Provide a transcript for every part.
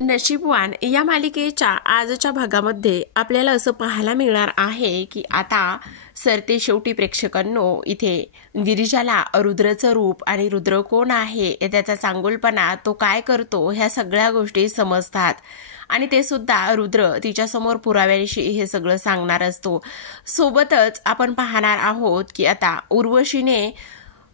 नशीबवान या मालिकेच्या आजच्या भागामध्ये आपल्याला असं पाहायला मिळणार आहे की आता सरते शेवटी प्रेक्षकांनो इथे गिरिजाला रुद्रचं रूप आणि रुद्र कोण आहे त्याचा चांगुलपणा तो काय करतो ह्या सगळ्या गोष्टी समजतात आणि ते सुद्धा रुद्र तिच्या समोर पुराव्याशी हे सगळं सांगणार असतो। सोबतच आपण पाहणार आहोत की आता उर्वशीने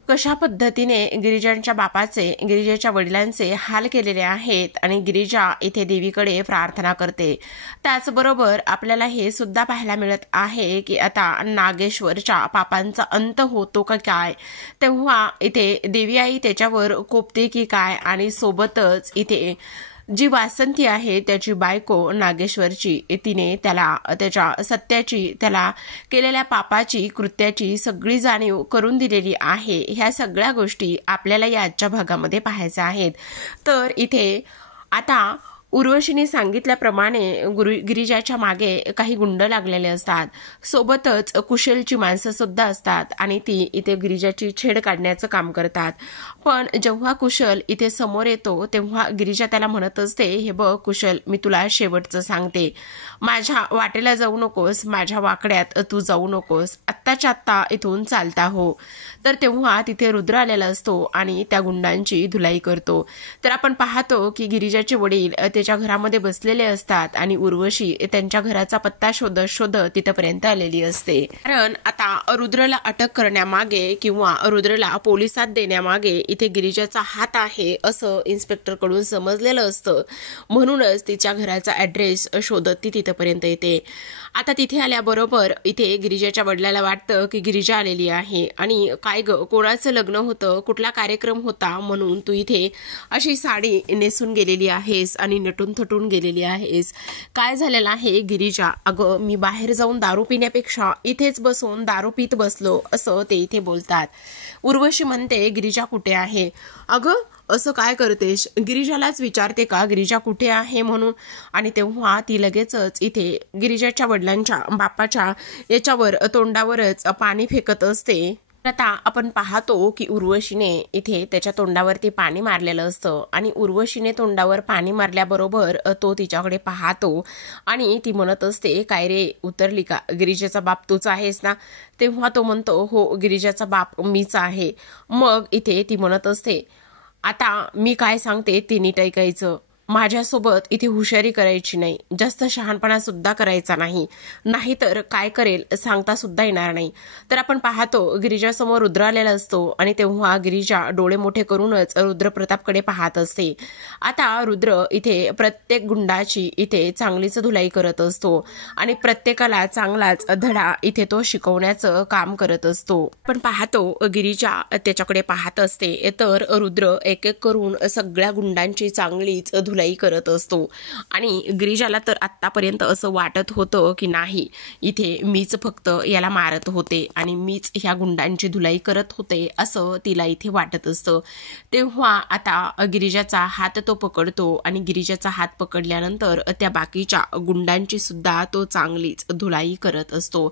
कशा पद्धतीने गिरिजांच्या बापाचे गिरिजाच्या वडिलांचे हाल केलेले आहेत आणि गिरिजा इथे देवीकडे प्रार्थना करते। त्याचबरोबर आपल्याला हे सुद्धा पाहायला मिळत आहे की आता नागेश्वरच्या पापांचा अंत होतो का काय, तेव्हा इथे देवी आई त्याच्यावर कोपते की काय आणि सोबतच इथे जी वासंती आहे त्याची बायको नागेश्वरची तिने त्याला त्याच्या सत्याची त्याला केलेल्या पापाची कृत्याची सगळी जाणीव करून दिलेली आहे। ह्या सगळ्या गोष्टी आपल्याला या आजच्या भागामध्ये पाहायच्या आहेत। तर इथे आता उर्वशीने सांगितल्याप्रमाणे गिरिजाच्या मागे काही गुंड लागलेले असतात, सोबतच कुशलची माणसं सुद्धा असतात आणि ती इथे गिरिजाची छेड काढण्याचं काम करतात। पण जेव्हा कुशल इथे समोर येतो तेव्हा गिरिजा त्याला म्हणत असते, हे बघ कुशल, मी तुला शेवटचं सांगते, माझ्या वाटेला जाऊ नकोस, माझ्या वाकड्यात तू जाऊ नकोस, आत्ताच्या आत्ता इथून चालता हो। तर तेव्हा तिथे रुद्र आलेला असतो आणि त्या गुंडांची धुलाई करतो। तर आपण पाहतो की गिरिजाचे वडील त्याच्या घरामध्ये बसलेले असतात आणि उर्वशी त्यांच्या घराचा पत्ता शोधत शोधत तिथपर्यंत आलेली असते। कारण आता रुद्रला अटक करण्यामागे किंवा रुद्रला पोलिसात देण्यामागे इथे गिरिजाचा हात आहे असं इन्स्पेक्टर कडून समजलेलं असतं, म्हणूनच तिच्या घराचा ऍड्रेस शोधत ती तिथपर्यंत येते। आता तिथे आल्याबरोबर इथे गिरिजाच्या वडिलाला वाटतं की गिरिजा आलेली आहे आणि काय ग, कोणाचं लग्न होतं, कुठला कार्यक्रम होता म्हणून तू इथे अशी साडी नेसून गेलेली आहेस आणि नटून थटून गेलेली आहेस, काय झालेलं आहे गिरिजा? अगं मी बाहेर जाऊन दारू पिण्यापेक्षा इथेच बसून दारू पित बसलो असं ते इथे बोलतात। उर्वशी म्हणते, गिरिजा कुठे आहे? अगं असं काय करतेस? गिरिजालाच विचारते का गिरिजा कुठे आहे म्हणून? आणि तेव्हा ती लगेचच इथे गिरिजाच्या वडिलांच्या बापाच्या याच्यावर तोंडावरच पाणी फेकत असते। आता आपण पाहतो की उर्वशीने इथे त्याच्या तोंडावरती पाणी मारलेलं असतं आणि उर्वशीने तोंडावर पाणी मारल्याबरोबर तो तिच्याकडे पाहतो आणि ती म्हणत असते, काय रे उतरली का? गिरिजाचा बाप तूच आहेस ना? तेव्हा तो म्हणतो, हो गिरिजाचा बाप मीच आहे। मग इथे ती म्हणत असते, आता मी काय सांगते ते नीट ऐकायचं, माझ्यासोबत इथे हुशारी करायची नाही, जास्त शहाणपणा सुद्धा करायचा नाही, नाहीतर काय करेल सांगता सुद्धा येणार नाही। तर आपण पाहतो गिरिजा समोर रुद्र आलेला असतो आणि तेव्हा गिरिजा डोळे मोठे करूनच रुद्र प्रतापकडे पाहत असते। आता रुद्र इथे प्रत्येक गुंडाची इथे चांगलीच धुलाई करत असतो आणि प्रत्येकाला चांगलाच धडा इथे तो शिकवण्याचं काम करत असतो। आपण पाहतो गिरिजा त्याच्याकडे पाहत असते तर रुद्र एक एक करून सगळ्या गुंडांची चांगलीच धुलाई करत असतो आणि गिरिजाला तर आतापर्यंत असं वाटत होतं की नाही, इथे मीच फक्त याला मारत होते आणि मीच ह्या गुंडांची धुलाई करत होते असं तिला इथे वाटत असतं। तेव्हा आता गिरिजाचा हात तो पकडतो आणि गिरिजाचा हात पकडल्यानंतर त्या बाकीच्या गुंडांची सुद्धा तो चांगलीच धुलाई करत असतो।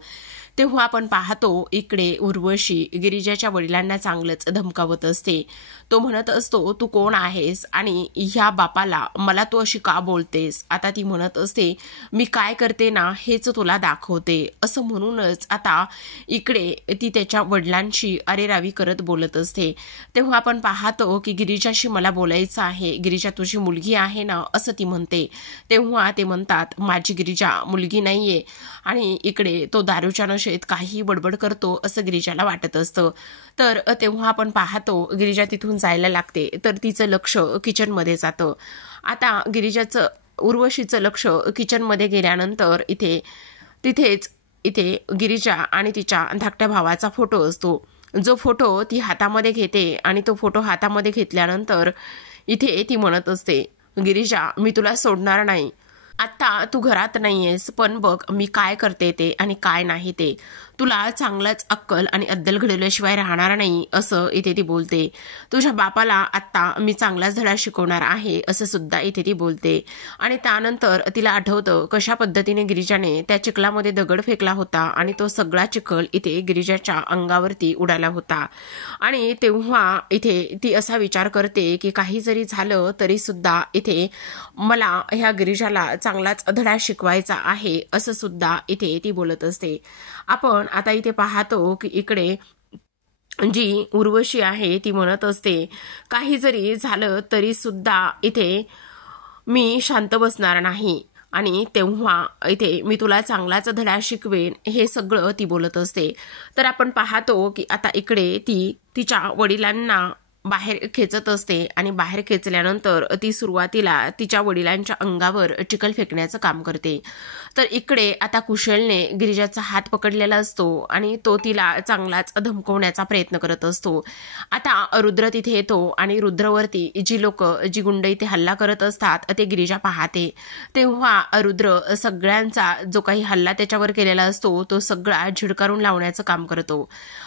तेव्हा आपण पाहतो इकडे उर्वशी गिरिजाच्या वडिलांना चांगलंच धमकावत असते। तो म्हणत असतो, तू कोण आहेस आणि ह्या बापाला मला तू अशी का बोलतेस? आता ती म्हणत असते, मी काय करते ना हेच तुला दाखवते असं म्हणूनच आता इकडे ती त्याच्या वडिलांशी अरेरावी करत बोलत असते। तेव्हा आपण पाहतो की गिरिजाशी मला बोलायचं आहे, गिरिजा तुझी मुलगी आहे ना असं ती म्हणते। तेव्हा ते म्हणतात, माझी गिरिजा मुलगी नाहीये आणि इकडे तो दारूच्या नशेत काही बडबड करतो असं गिरिजाला वाटत असतं। तर तेव्हा आपण पाहतो गिरिजा तिथून जायला लागते तर तिचं लक्ष किचनमध्ये जातं। आता गिरिजाचं उर्वशीचं लक्ष किचनमध्ये गेल्यानंतर तिथेच गिरिजा आणि तिच्या धाकट्या भावाचा फोटो असतो, जो फोटो ती हातामध्ये घेते आणि तो फोटो हातामध्ये घेतल्यानंतर इथे ती म्हणत असते, गिरिजा मी तुला सोडणार नाही, आता तू घरात नाहीयेस पण बघ मी काय करते ते आणि काय नाही ते, तुला चांगलाच अक्कल आणि अद्दल घडवल्याशिवाय राहणार नाही असं इथे ती बोलते. तुझ्या बापाला आत्ता मी चांगलाच धडा शिकवणार आहे असं सुद्धा इथे ती बोलते. आणि त्यानंतर तिला आठवतं कशा पद्धतीने गिरिजाने त्या चिखलामध्ये दगड फेकला होता आणि तो सगळा चिखल इथे गिरिजाच्या अंगावरती उडाला होता. आणि तेव्हा इथे ती असा विचार करते की काही जरी झालं तरी सुद्धा इथे मला ह्या गिरिजाला चांगलाच धडा शिकवायचा आहे असं सुद्धा इथे ती बोलत असते. आपण आता इथे पाहतो की इकडे जी उर्वशी आहे ती म्हणत असते काही जरी झालं तरी सुद्धा इथे मी शांत बसणार नाही आणि तेव्हा इथे मी तुला चांगलाच धडा शिकवेन हे सगळं ती बोलत असते. तर आपण पाहतो की आता इकडे ती तिच्या वडिलांना बाहेर खेचत असते आणि बाहेर खेचल्यानंतर ती सुरुवातीला तिच्या वडिलांच्या अंगावर चिखल फेकण्याचं काम करते. तर इकडे आता कुशलने गिरिजाचा हात पकडलेला असतो आणि तो तिला चांगलाच धमकवण्याचा प्रयत्न करत असतो. आता रुद्र तिथे येतो आणि रुद्रवरती जी गुंड इथे हल्ला करत असतात ते गिरिजा पाहते. तेव्हा रुद्र सगळ्यांचा जो काही हल्ला त्याच्यावर केलेला असतो तो सगळा झिडकारून लावण्याचं काम करतो.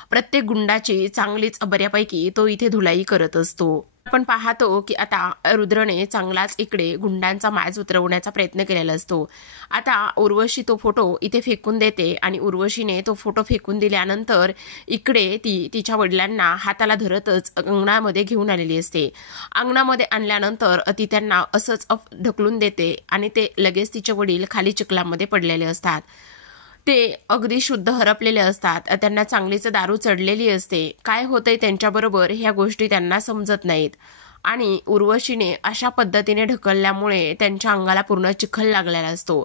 प्रत्येक गुंडाची चांगलीच बऱ्यापैकी तो इथे धुलाई करत असतो. आपण पाहतो की आता रुद्रने चांगलाच इकडे गुंडांचा माज उतरवण्याचा प्रयत्न केलेला असतो. आता उर्वशी तो फोटो इथे फेकून देते आणि उर्वशीने तो फोटो फेकून दिल्यानंतर इकडे ती तिच्या वडिलांना हाताला धरतच अंगणामध्ये घेऊन आलेली असते. अंगणामध्ये आणल्यानंतर ती त्यांना असंच ढकलून देते आणि ते लगेच तिचे वडील खाली चिखलामध्ये पडलेले असतात. ते अगदी शुद्ध हरपलेले असतात. त्यांना चांगलीच दारू चढलेली असते. काय होतंय त्यांच्याबरोबर ह्या गोष्टी त्यांना समजत नाहीत आणि उर्वशीने अशा पद्धतीने ढकलल्यामुळे त्यांच्या अंगाला पूर्ण चिखल लागलेला असतो.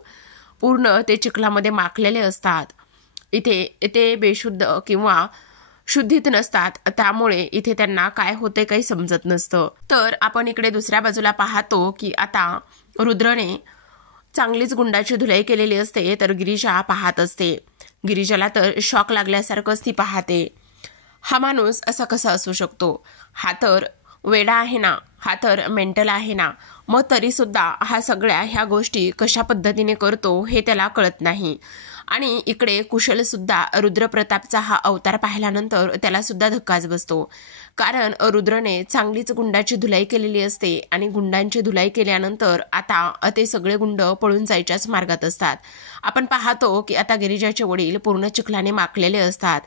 पूर्ण ते चिखलामध्ये माखलेले असतात. इथे ते बेशुद्ध किंवा शुद्धीत नसतात, त्यामुळे इथे त्यांना काय होते काही समजत नसतं. तर आपण इकडे दुसऱ्या बाजूला पाहतो की आता रुद्रने चांगलीच गुंडाची धुलाई केलेली असते. तर गिरिजा पाहत असते. गिरिजाला तर शॉक लागल्यासारखंच ती पाहते. हा माणूस असा कसा असू शकतो? हा तर वेडा आहे ना, हा तर मेंटल आहे ना, मग तरी सुद्धा हा सगळ्या ह्या गोष्टी कशा पद्धतीने करतो हे त्याला कळत नाही. आणि इकडे कुशल सुद्धा रुद्रप्रतापचा हा अवतार पाहिल्यानंतर त्याला सुद्धा धक्काच बसतो. कारण रुद्रने चांगलीच गुंडाची धुलाई केलेली असते आणि गुंडांची धुलाई केल्यानंतर आता ते सगळे गुंड पळून जायच्याच मार्गात असतात. आपण पाहतो की आता गिरिजाचे वडील पूर्ण चिखलाने माखलेले असतात.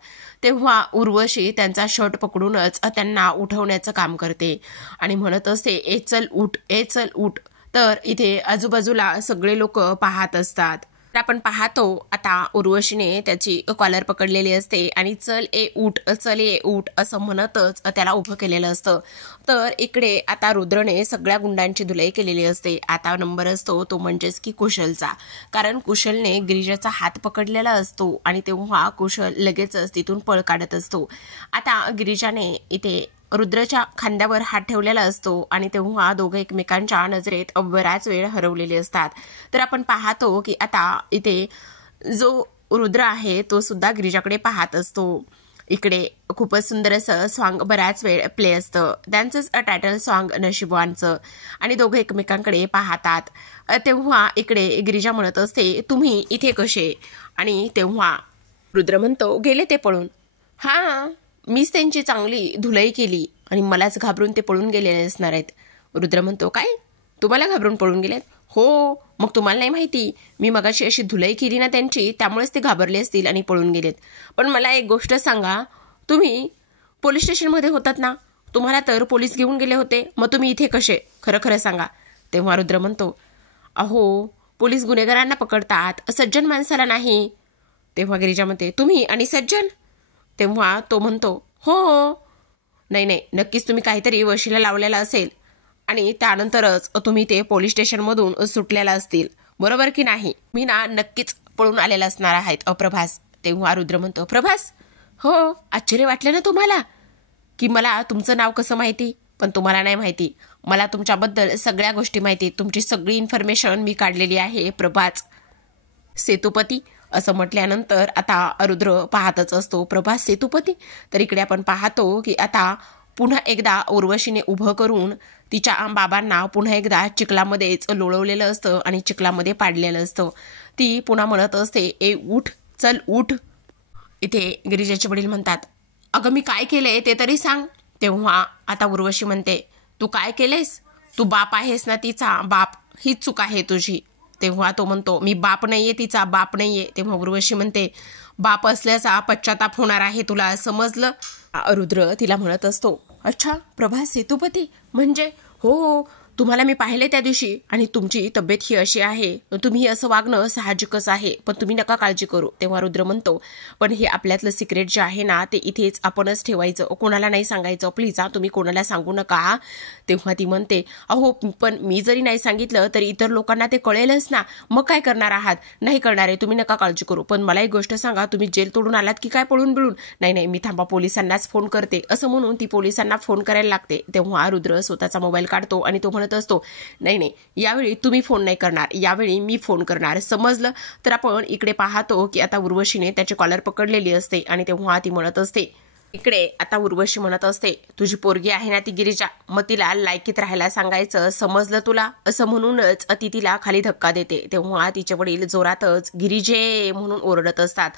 तेव्हा उर्वशी त्यांचा शर्ट पकडूनच त्यांना उठवण्याचं काम करते आणि म्हणत असते ए चल उठ, ए चल उठ. तर इथे आजूबाजूला सगळे लोक पाहत असतात. तर आपण पाहतो आता उर्वशीने त्याची कॉलर पकडलेली असते आणि चल ए उठ, चल ए उठ असं म्हणतच त्याला उभं केलेलं असतं. तर इकडे आता रुद्रने सगळ्या गुंडांची धुलाई केलेली असते. आता नंबर असतो तो म्हणजेच की कुशलचा. कारण कुशलने गिरिजाचा हात पकडलेला असतो आणि तेव्हा कुशल लगेचच तिथून पळ काढत असतो. आता गिरिजाने इथे रुद्रच्या खांद्यावर हात ठेवलेला असतो आणि तेव्हा दोघं एकमेकांच्या नजरेत बराच वेळ हरवलेले असतात. तर आपण पाहतो की आता इथे जो रुद्र आहे तो सुद्धा गिरिजाकडे पाहत असतो. इकडे खूपच सुंदर असं सॉन्ग बराच वेळ प्ले असतं. त्यांचंच टायटल सॉन्ग नशिबवानचं आणि दोघं एकमेकांकडे पाहतात. तेव्हा इकडे गिरिजा म्हणत असते तुम्ही इथे कसे? आणि तेव्हा रुद्र म्हणतो गेले ते पळून. हां, मीच त्यांची चांगली धुलाई केली आणि मलाच घाबरून ते पळून गेलेले असणार आहेत. रुद्र म्हणतो काय, तुम्हाला घाबरून पळून गेलेत? हो, मग तुम्हाला नाही माहिती, मी मगाशी अशी धुलाई केली ना त्यांची, त्यामुळेच ते घाबरले असतील आणि पळून गेलेत. पण मला एक गोष्ट सांगा, तुम्ही पोलीस स्टेशनमध्ये होतात ना, तुम्हाला तर पोलीस घेऊन गेले होते, मग तुम्ही इथे कसे? खरं खरं सांगा. तेव्हा रुद्र म्हणतो अहो, पोलीस गुन्हेगारांना पकडतात, सज्जन माणसाला नाही. तेव्हा गिरिजा म्हणते तुम्ही आणि सज्जन? तेव्हा तो म्हणतो हो, नाही, नक्कीच तुम्ही काहीतरी वशिला लावलेला असेल आणि त्यानंतरच तुम्ही ते पोलीस स्टेशनमधून सुटलेला असतील, बरोबर की नाही? मी ना नक्कीच पळून आलेला असणार आहेत प्रभास. तेव्हा रुद्र म्हणतो प्रभास? हो, आश्चर्य वाटलं ना तुम्हाला की मला तुमचं नाव कसं माहिती? पण तुम्हाला नाही माहिती, मला तुमच्याबद्दल सगळ्या गोष्टी माहिती. तुमची सगळी इन्फॉर्मेशन मी काढलेली आहे प्रभास सेतुपती. असं म्हटल्यानंतर आता रुद्र पाहतच असतो प्रभास सेतुपती. तर इकडे आपण पाहतो की आता पुन्हा एकदा उर्वशीने उभं करून तिच्या बाबांना पुन्हा एकदा चिखलामध्येच लोळवलेलं असतं आणि चिखलामध्ये पाडलेलं असतं. ती पुन्हा म्हणत असते ए उठ, चल उठ. इथे गिरिजाचे वडील म्हणतात, अगं मी काय केलंय ते तरी सांग. तेव्हा आता उर्वशी म्हणते, तू काय केलेस? तू बाप आहेस ना तिचा, बाप, हीच चूक आहे तुझी. तेव्हा तो म्हणतो, मी बाप नाहीये तिचा, बाप नाहीये. तेव्हा उर्वशी म्हणते, बाप असल्याचा पश्चाताप होणार आहे तुला, समजलं? रुद्र तिला म्हणत असतो, अच्छा प्रभास सेतुपती म्हणजे? हो, तुम्हाला मी पाहिले त्या दिवशी आणि तुमची तब्येत ही अशी आहे, तुम्ही असं वागणं साहजिकच आहे, पण तुम्ही नका काळजी करू. तेव्हा रुद्र म्हणतो, पण हे आपल्यातलं सिक्रेट जे आहे ना ते इथेच आपणच ठेवायचं, कोणाला नाही सांगायचं, प्लीज तुम्ही कोणाला सांगू नका. तेव्हा ती म्हणते, अहो पण मी जरी नाही सांगितलं तरी इतर लोकांना ते कळेलच ना, मग काय करणार आहात? नाही करणार आहे, तुम्ही नका काळजी करू. पण मला एक गोष्ट सांगा, तुम्ही जेल तोडून आलात की काय पळून बिळून? नाही, मी थांबा, पोलिसांनाच फोन करते, असं म्हणून ती पोलिसांना फोन करायला लागते. तेव्हा रुद्र स्वतःचा मोबाईल काढतो आणि तो म्हणत असतो, नाही, यावेळी तुम्ही फोन नाही करणार, यावेळी मी फोन करणार, समजलं? तर आपण इकडे पाहतो की आता उर्वशीने त्याची कॉलर पकडलेली असते आणि तेव्हा ती म्हणत असते, इकडे आता उर्वशी म्हणत असते, तुझी पोरगी आहे ना ती गिरिजा, मग तिला लायकीत राहायला सांगायचं, समजलं तुला? असं म्हणूनच ती तिला खाली धक्का देते. तेव्हा तिचे वडील जोरातच गिरिजे म्हणून ओरडत असतात.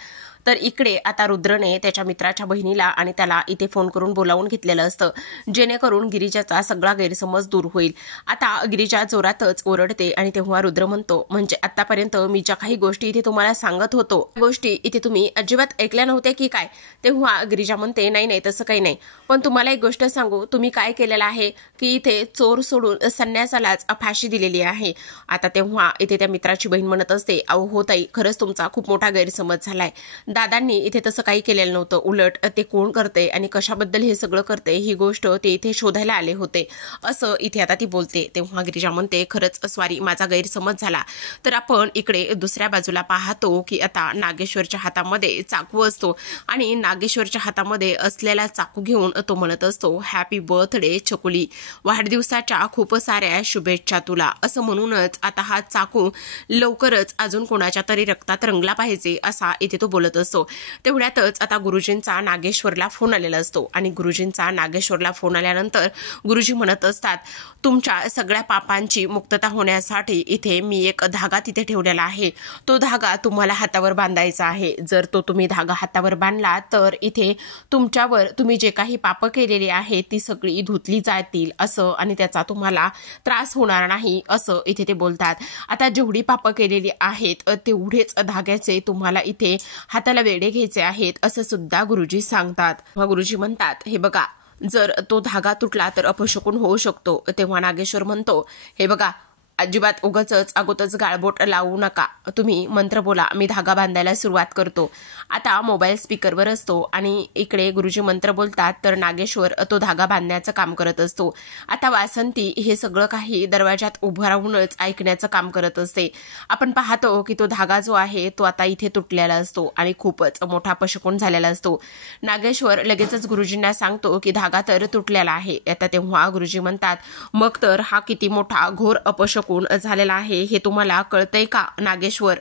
तर इकडे आता रुद्रने त्याच्या मित्राच्या बहिणीला आणि त्याला इथे फोन करून बोलावून घेतलेलं असतं, जेणेकरून गिरिजाचा सगळा गैरसमज दूर होईल. आता गिरिजा जोरातच ओरडते आणि तेव्हा रुद्र म्हणतो, म्हणजे आतापर्यंत मी ज्या काही गोष्टी इथे तुम्हाला सांगत होतो, गोष्टी इथे तुम्ही अजिबात ऐकल्या नव्हत्या की काय? तेव्हा गिरिजा म्हणते, नाही तसं काही नाही, पण तुम्हाला एक गोष्ट सांगू, तुम्ही काय केलेलं आहे की इथे चोर सोडून संन्यासालाच फाशी दिलेली आहे. आता तेव्हा इथे त्या मित्राची बहीण म्हणत असते, अहो हो ताई, खरंच तुमचा खूप मोठा गैरसमज झालाय, दादांनी इथे तसं काही केलेलं नव्हतं, उलट ते कोण करते आणि कशाबद्दल हे सगळं करते ही गोष्ट ते इथे शोधायला आले होते, असं इथे आता ती बोलते. तेव्हा गिरिजा म्हणते, खरंच सॉरी, माझा गैरसमज झाला. तर आपण इकडे दुसऱ्या बाजूला पाहतो की आता नागेश्वरच्या हातामध्ये चाकू असतो आणि नागेश्वरच्या हातामध्ये असलेला चाकू घेऊन तो म्हणत असतो, हॅपी बर्थडे छकुली, वाढदिवसाच्या खूप साऱ्या शुभेच्छा तुला, असं म्हणूनच आता हा चाकू लवकरच अजून कोणाच्या तरी रक्तात रंगला पाहिजे असा इथे तो बोलत असतो. तेवढ्यातच आता गुरुजींचा नागेश्वरला फोन आलेला असतो आणि गुरुजींचा नागेश्वरला फोन आल्यानंतर गुरुजी म्हणत असतात, तुमच्या सगळ्या पापांची मुक्तता होण्यासाठी इथे मी एक धागा तिथे ठेवलेला आहे, तो धागा तुम्हाला हातावर बांधायचा आहे. जर तो तुम्ही धागा हातावर बांधला तर इथे तुमच्यावर तुम्ही जे काही पाप केलेली आहेत ती सगळी धुतली जातील असं, आणि त्याचा तुम्हाला त्रास होणार नाही असं इथे ते बोलतात. आता जेवढी पाप केलेली आहेत तेवढेच धाग्याचे तुम्हाला इथे हाताला वेडे घ्यायचे आहेत असं सुद्धा गुरुजी सांगतात. गुरुजी म्हणतात, हे बघा, जर तो धागा तुटला तर अपशकुन होऊ शकतो. तेव्हा नागेश्वर म्हणतो, हे बघा, अजिबात उगाचच अगोदरच गाळबोट लावू नका, तुम्ही मंत्र बोला, मी धागा बांधायला सुरुवात करतो. आता मोबाईल स्पीकरवर असतो आणि इकडे गुरुजी मंत्र बोलतात तर नागेश्वर तो धागा बांधण्याचं काम करत असतो. आता वासंती हे सगळं काही दरवाजात उभं राहूनच ऐकण्याचं काम करत असते. आपण पाहतो की तो धागा जो आहे तो आता इथे तुटलेला असतो आणि खूपच मोठा अपशकुन झालेला असतो. नागेश्वर लगेचच गुरुजींना सांगतो की धागा तर तुटलेला आहे. आता तेव्हा गुरुजी म्हणतात, मग तर हा किती मोठा घोर अपशकुन झालेला आहे हे तुम्हाला कळतंय का नागेश्वर?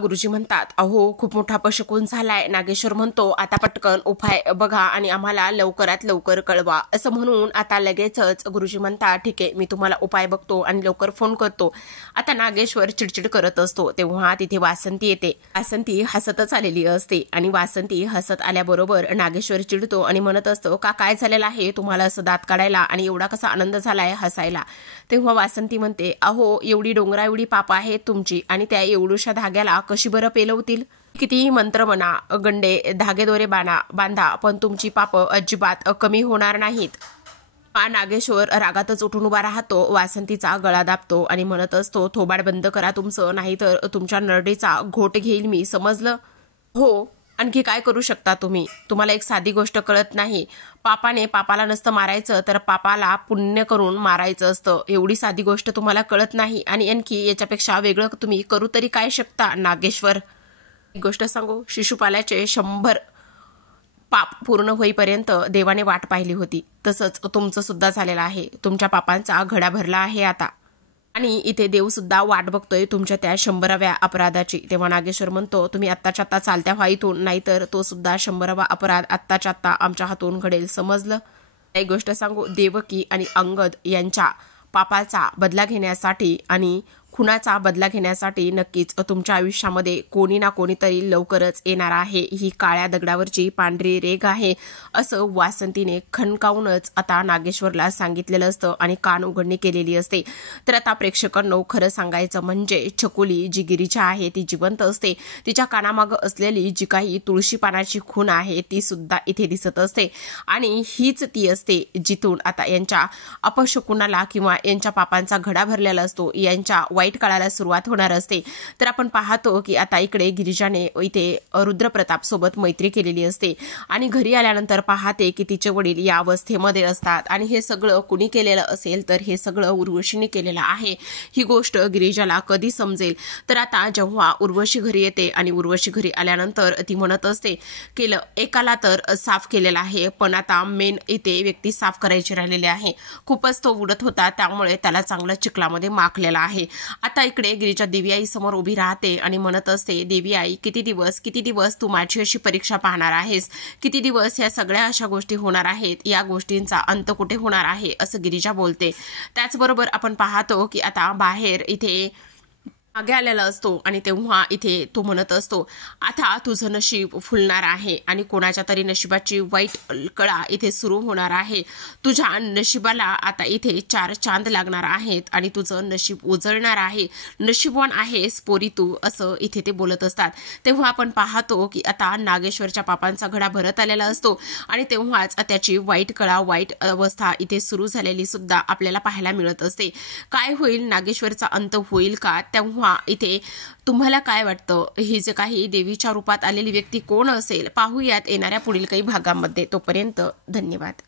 गुरुजी म्हणतात, अहो खूप मोठा अपशकुन झालाय. नागेश्वर म्हणतो, आता पटकन उपाय बघा आणि आम्हाला लवकरात लवकर कळवा. असं म्हणून आता लगेचच गुरुजी म्हणतात, ठीक आहे, मी तुम्हाला उपाय बघतो आणि लवकर फोन करतो. आता नागेश्वर चिडचिड करत असतो. तेव्हा तिथे वासंती येते. वासंती हसतच आलेली असते आणि वासंती हसत आल्याबरोबर नागेश्वर चिडतो आणि म्हणत असतो, का काय झालेलं आहे तुम्हाला असं दात काढायला आणि एवढा कसा आनंद झालाय हसायला? तेव्हा वासंती म्हणते, अहो एवढी डोंगरा एवढी पाप आहेत तुमची आणि त्या एवढूशा धाग्याला कशी बरं पेलवतील? कितीही मंत्र म्हणा, गंडे धागेदोरे बांधा, पण तुमची पाप अजिबात कमी होणार नाहीत. नागेश्वर रागातच उठून उभा राहतो, वासंतीचा गळा दाबतो आणि म्हणत असतो, थोबाड बंद करा तुमचं, नाहीतर तुमच्या नरडीचा घोट घेईल मी, समजलं? हो, आणखी काय करू शकता तुम्ही? तुम्हाला एक साधी गोष्ट कळत नाही, पापाने पापाला नसतं मारायचं तर पापाला पुण्य करून मारायचं असतं. एवढी साधी गोष्ट तुम्हाला कळत नाही आणि आणखी याच्यापेक्षा वेगळं तुम्ही करू तरी काय शकता नागेश्वर? एक गोष्ट सांगू, शिशुपालाचे 100 पाप पूर्ण होईपर्यंत देवाने वाट पाहिली होती, तसंच तुमचं सुद्धा झालेलं आहे. तुमच्या पापांचा घडा भरला आहे आता आणि इथे देव सुद्धा वाट बघतोय तुमच्या त्या 100व्या अपराधाची. तेव्हा नागेश्वर म्हणतो, तुम्ही आत्ताच्या आत्ता चालत्या व्हा इथून, नाहीतर तो सुद्धा 100वा अपराध आत्ताच्या आत्ता आमच्या हातून घडेल, समजलं? एक गोष्ट सांगू, देवकी आणि अंगद यांच्या पापाचा बदला घेण्यासाठी आणि खुनाचा बदला घेण्यासाठी नक्कीच तुमच्या आयुष्यामध्ये कोणी ना कोणीतरी लवकरच येणार आहे. ही काळ्या दगडावरची पांढरी रेघ आहे असं वासंतीने खणकावूनच आता नागेश्वरला सांगितलेलं असतं आणि कान उघडणी केलेली असते. तर आता प्रेक्षकांनो, खरं सांगायचं म्हणजे छकुली जी गिरीजा आहे ती जिवंत असते. तिच्या कानामागं असलेली जी काही तुळशी पानाची खूण आहे ती सुद्धा इथे दिसत असते आणि हीच ती असते जिथून आता यांच्या अपशकुनाला किंवा यांच्या पापांचा घडा भरलेला असतो, यांच्या वाईट काळाला सुरुवात होणार असते. तर आपण पाहतो की आता इकडे गिरिजाने इथे रुद्रप्रताप सोबत मैत्री केलेली असते आणि घरी आल्यानंतर पाहते की तिचे वडील या अवस्थेमध्ये असतात आणि हे सगळं कुणी केलेलं असेल तर हे सगळं उर्वशीने केलेलं आहे. ही गोष्ट गिरिजाला कधी समजेल? तर आता जेव्हा उर्वशी घरी येते आणि उर्वशी घरी आल्यानंतर ती म्हणत असते केलं एकाला तर साफ केलेला आहे, पण आता मेन इथे व्यक्ती साफ करायची राहिलेली आहे. खूपच तो उडत होता त्यामुळे त्याला चांगला चिखलामध्ये माखलेला आहे. आता इकडे गिरिजा देवी आई समोर उभी राहते आणि म्हणत असते, देवी आई किती दिवस तू माझी अशी परीक्षा पाहणार आहेस? किती दिवस या सगळ्या अशा गोष्टी होणार आहेत? या गोष्टींचा अंत कुठे होणार आहे? असं गिरिजा बोलते. त्याचबरोबर आपण पाहतो की आता बाहेर इथे मागे आलेला असतो आणि तेव्हा इथे तो म्हणत असतो, आता तुझं नशीब फुलणार आहे आणि कोणाच्या तरी नशिबाची वाईट कळा इथे सुरू होणार आहे. तुझ्या नशिबाला आता इथे 4 चांद लागणार आहेत आणि तुझं नशीब उजळणार आहे. नशीबवान आहेस पोरी तू, असं इथे ते बोलत असतात. तेव्हा आपण पाहतो की आता नागेश्वरच्या पापांचा घडा भरत आलेला असतो आणि तेव्हाच त्याची वाईट कळा, वाईट अवस्था इथे सुरू झालेली सुद्धा आपल्याला पाहायला मिळत असते. काय होईल? नागेश्वरचा अंत होईल का? तेव्हा इथे तुम्हाला काय वाटतं? ही जे काही देवीच्या रूपात आलेली व्यक्ती कोण असेल? पाहूयात येणाऱ्या पुढील काही भागांमध्ये. तोपर्यंत धन्यवाद.